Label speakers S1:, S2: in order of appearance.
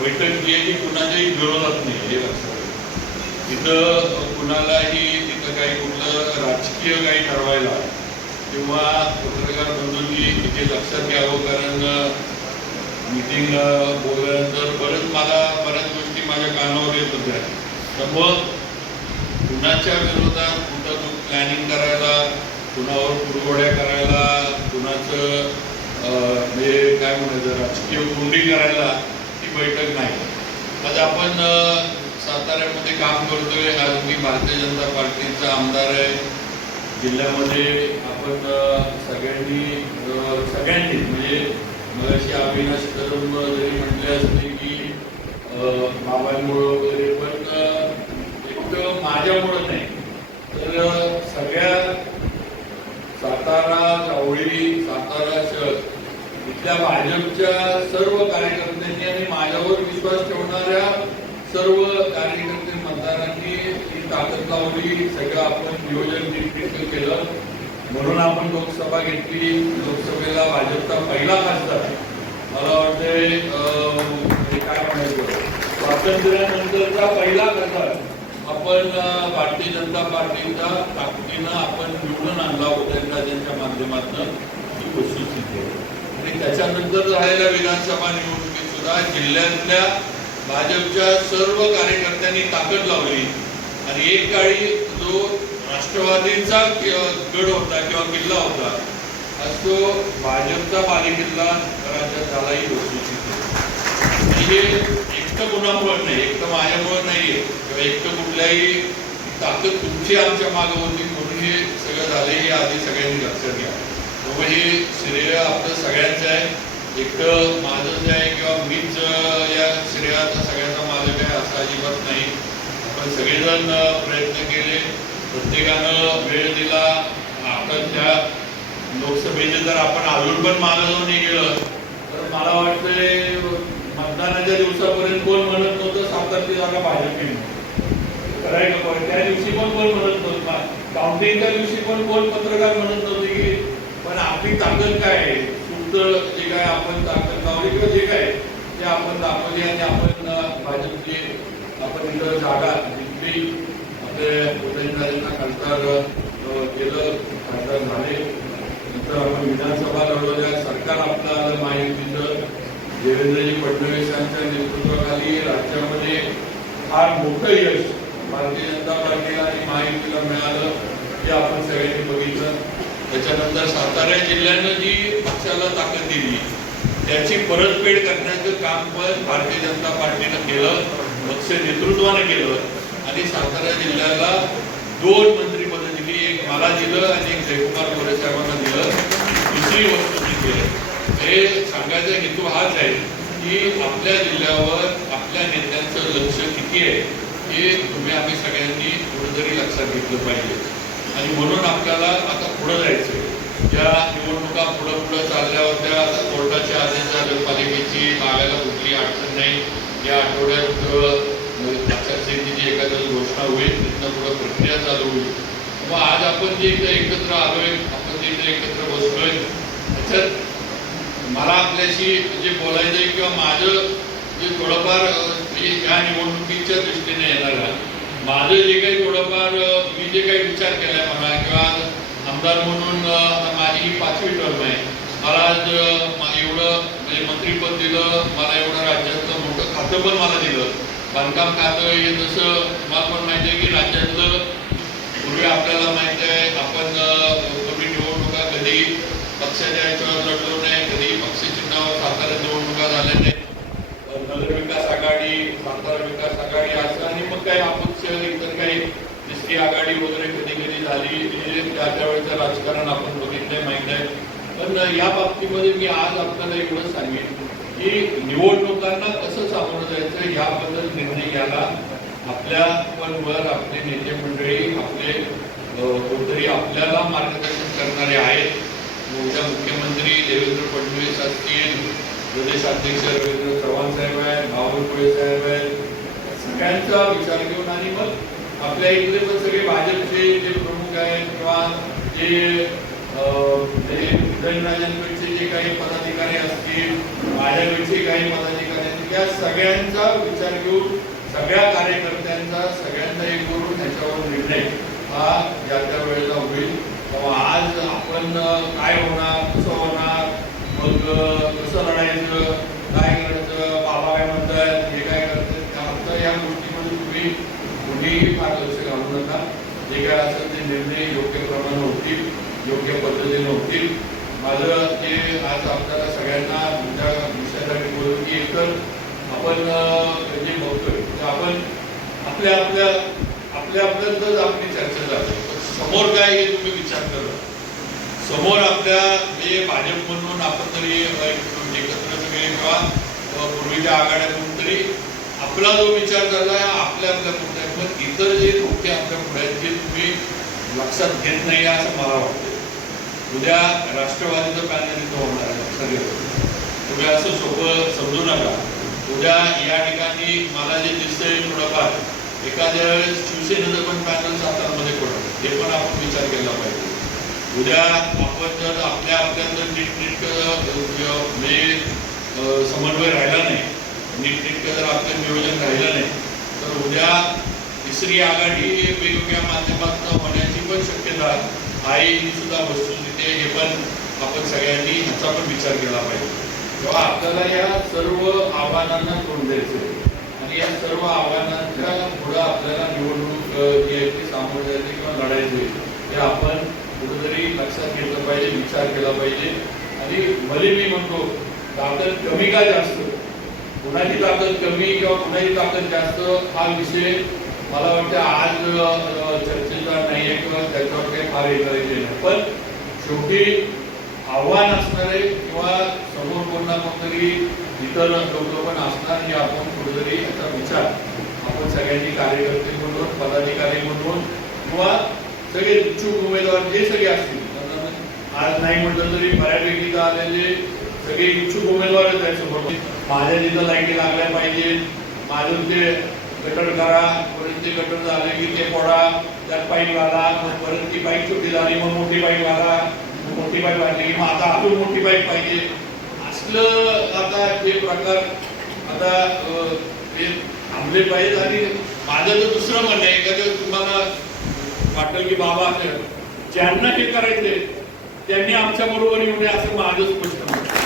S1: बैठक जी आहे ती कुणाच्याही विरोधात नाही हे लक्षात तिथं कुणालाही तिथं काही कुठलं राजकीय काही ठरवायला किंवा पत्रकार बंधूंनी तिथे लक्षात घ्यावं कारण मिटिंग बोलल्यानंतर बरंच मला बऱ्याच गोष्टी माझ्या कानावर येत होत्या. तर मग कुणाच्या विरोधात कुठं प्लॅनिंग करायला कुणावर पुरवड्या करायला कुणाचं म्हणजे काय म्हणायचं राजकीय कोंडी करायला बैठक नाही. आज आपण साताऱ्यामध्ये काम करतोय. आज मी भारतीय जनता पार्टीचा आमदार आहे. जिल्ह्यामध्ये आपण सगळ्यांनी सगळ्यांनी म्हणजे मगाशी अविनाश कदम जरी म्हटले असते की अं, बाबांमुळं वगैरे पण एक माझ्यामुळं नाही. तर सगळ्या सातारा त्या भाजपच्या सर्व कार्यकर्त्यांनी आणि माझ्यावर विश्वास ठेवणाऱ्या सर्व कार्यकर्ते मतदारांनी ही ताकद लावली. सगळं आपण नियोजन नीटनेटकं केलं. म्हणून आपण लोकसभा घेतली. लोकसभेला भाजपचा पहिला खासदार. मला वाटतंय अं, काय म्हणायचं? स्वातंत्र्यानंतरचा पहिला खासदार आपण भारतीय जनता पार्टीच्या ताकदीनं आपण निवडून आणला उदयनराजेंच्या माध्यमातून. ही गोष्टी शिकली त्याच्यानंतर झालेल्या विधानसभा निवडणुकीत सुद्धा जिल्ह्यातल्या भाजपच्या सर्व कार्यकर्त्यांनी ताकद लावली. आणि एक काळी जो राष्ट्रवादीचा गड होता किंवा किल्ला होता आज तो भाजपचा बालेकिल्ला राज्यात झालाही ही आणि हे एकटं कुणामुळे नाही एकटं माझ्यामुळे नाही किंवा एकटं कुठल्याही ताकद तुमची आमच्या मागं होती म्हणून हे सगळं झालं हे आधी सगळ्यांनी लक्षात घ्या त्यामुळे हे श्रेय आपलं सगळ्यांचं आहे. एकटं माझंच आहे किंवा मीच या श्रेयाचा सगळ्यांचा मालक आहे असं अजिबात नाही. आपण सगळेजण प्रयत्न केले. प्रत्येकानं वेळ दिला. आपण त्या लोकसभेचे जर आपण अजून पण मागं जाऊन गेलं तर मला वाटतंय मतदानाच्या दिवसापर्यंत कोण म्हणत नव्हतं सातारची जागा भाजपने कराय त्या दिवशी पण कोण म्हणत नव्हतं? काउंटिंगच्या दिवशी पण कोण पत्रकार म्हणत नव्हते की आपली ताकद काय आहे? तुमचं जे काय आपण ताकद लावली किंवा जे काय ते आपण दाखवले आणि आपण भाजपचे आपण इथं जागा जिंकली. आपले उदयनराजेंना खासदार केलं खासदार झाले. नंतर आपण विधानसभा लढवल्या. सरकार आपलं आलं महायुतीचं देवेंद्रजी फडणवीस यांच्या नेतृत्वाखाली राज्यामध्ये फार मोठं यश भारतीय जनता पार्टीला आणि महायुतीला मिळालं. हे आपण सगळ्यांनी बघितलं. त्याच्यानंतर सातारा जिल्ह्यानं जी पक्षाला ताकद दिली त्याची परतफेड करण्याचं काम पण भारतीय जनता पार्टीनं केलं पक्ष नेतृत्वानं केलं. आणि सातारा जिल्ह्याला दोन मंत्रीपदं दिली एक मला दिलं आणि एक जयकुमार गोरे साहेबांना दिलं. दुसरी वस्तू आहे हे सांगायचा हेतू हाच आहे की आपल्या जिल्ह्यावर आपल्या नेत्यांचं लक्ष किती आहे हे तुम्ही आम्ही सगळ्यांनी कुठेतरी लक्षात घेतलं पाहिजे. आणि म्हणून आपल्याला आता पुढं जायचं या निवडणुका पुढं पुढं चालल्या होत्या आता कोर्टाचे आदेश झाले पालिकेची मागायला कुठली अडचण नाही या आठवड्यात आचारसंहितेची एखाद्या घोषणा होईल तिथनं पुढं प्रक्रिया चालू होईल. मग आज आपण जे इथं एकत्र आलोय आपण जे इथं एकत्र बसलोय त्याच्यात मला आपल्याशी जे बोलायचं आहे किंवा माझं जे थोडंफार अं, जे म्हणजे या निवडणुकीच्या दृष्टीने येणार माझं जे काही थोडंफार मी जे काही विचार केलाय म्हणा किंवा आमदार म्हणून आता माझी ही पाचवी टर्म आहे. मला आज एवढं म्हणजे मंत्रिपद दिलं मला एवढं राज्यातलं मोठं पण मला दिलं. बांधकाम खातं हे जसं मला पण माहिती आहे की राज्यातलं पूर्वी आपल्याला माहिती आहे आपण पूर्वी निवडणुका कधी पक्षाच्या याच्यावर लढलो नाही कधी पक्ष चिन्हावर सातारा निवडणुका झाल्या नाही अं, नगर विकास आघाडी सातारा विकास आघाडी असं आणि मग काही अपक्ष इतर काही दिसती आघाडी वगैरे कधी कधी झाली हे त्या त्यावेळेचं राजकारण आपण बघितलंय माहीत आहे. पण या बाबतीमध्ये मी आज आपल्याला एवढं सांगेन. की निवडणुकांना कसं सामोरं जायचं याबद्दल निर्णय घ्यायला आपल्या पण वर आपले नेते मंडळी आपले कोणतरी आपल्याला मार्गदर्शन करणारे आहेत. उद्या मुख्यमंत्री देवेंद्र फडणवीस असतील प्रदेशाध्यक्ष रवींद्र चव्हाण साहेब आहेत बावनकुळे साहेब आहेत. सगळ्यांचा विचार घेऊन आणि मग आपल्या इथले पण सगळे भाजपचे जे प्रमुख आहेत किंवा अं, जे उदयनराजांकडचे जे काही पदाधिकारी असतील माझ्याकडचे काही पदाधिकारी असतील या सगळ्यांचा विचार घेऊन सगळ्या कार्यकर्त्यांचा सगळ्यांचा एक करून ह्याच्यावर निर्णय हा ज्या त्या वेळेला होईल. तेव्हा आज आपण काय होणार कसं होणार मग कसं लढायचं काय करायचं बाबा काय म्हणतात हे काय करतात त्यामुळे या गोष्टीमध्ये तुम्ही कोणीही फार लक्ष घालू नका. जे काय असेल ते निर्णय योग्य प्रमाणे होतील योग्य पद्धतीने होतील. माझं ते आज आपल्याला सगळ्यांना तुमच्या विषयासाठी बोलून की एकतर आपण जे बघतोय आपण आपल्या आपल्या आपल्या आपल्यातच आपली चर्चा झाली समोर काय हे तुम्ही विचार करा. समोर आपल्या जे भाजप म्हणून आपण तरी एकत्र सगळे किंवा पूर्वीच्या आघाड्यातून तरी आपला जो विचार झाला आपल्या आपल्या पुढे पण इतर जे धोके आपल्या पुढे जे तुम्ही लक्षात घेत नाही असं मला वाटतं उद्या राष्ट्रवादीचं पॅनल इथं होणार आहे लक्षात तुम्ही असं सोपं समजू नका. उद्या या ठिकाणी मला जे दिसतंय थोडंफार एखाद्या वेळेस शिवसेनेचं पण पॅनल सातारमध्ये पडतं ते पण आपण विचार केला पाहिजे. उद्या आपण जर आपल्या आपल्यात जर नीटनेटकं म्हणजे समन्वय राहिला नाही नीटनेटकं जर आपलं नियोजन राहिलं नाही तर उद्या तिसरी आघाडी वेगवेगळ्या माध्यमातून होण्याची पण शक्यता आहे. सुद्धा वस्तुस्थिती आहे हे पण आपण सगळ्यांनी ह्याचा पण विचार केला पाहिजे. तेव्हा आपल्याला या सर्व आव्हानांना तोंड द्यायचं आणि या सर्व आव्हानांच्या पुढं आपल्याला निवडणूक जी आहे ती सामोरं जायचं किंवा लढायचं हे आपण कुठेतरी लक्षात घेतलं पाहिजे विचार केला पाहिजे. आणि भले मी म्हणतो ताकद कमी का जास्त? कुणाची ताकद कमी किंवा कुणाची ताकद जास्त हा विषय मला वाटतं आज चर्चेचा नाही आहे किंवा त्याच्यावर काही फार हे करायचे नाही. पण शेवटी आव्हान असणारे किंवा समोर कोणता कोणतरी इतर लोक पण असणार हे आपण कुठेतरी याचा विचार. आपण सगळ्यांनी कार्यकर्ते म्हणून पदाधिकारी म्हणून किंवा सगळे इच्छुक उमेदवार जे सगळे असतील. आज नाही म्हटलं तरी बऱ्यापैकी तर आलेले सगळे इच्छुक उमेदवारच आहेत समोर. माझ्या तिथं लाईटी लागल्या पाहिजेत माझं ते गटर करा परत ते गटर झाले की ते फोडा त्यात पाईप घाला मग परत ती पाईप छोटी झाली मग मोठी पाईप घाला. मोठी पाईप घातली की मग आता अजून मोठी पाईप पाहिजे. असलं आता हे प्रकार आता हे थांबले पाहिजे आणि माझं तर दुसरं म्हणणं आहे एखादं तुम्हाला वाटलं की बाबा ज्यांना हे करायचंय त्यांनी आमच्या बरोबर येऊ नये असं माझं स्पष्ट मत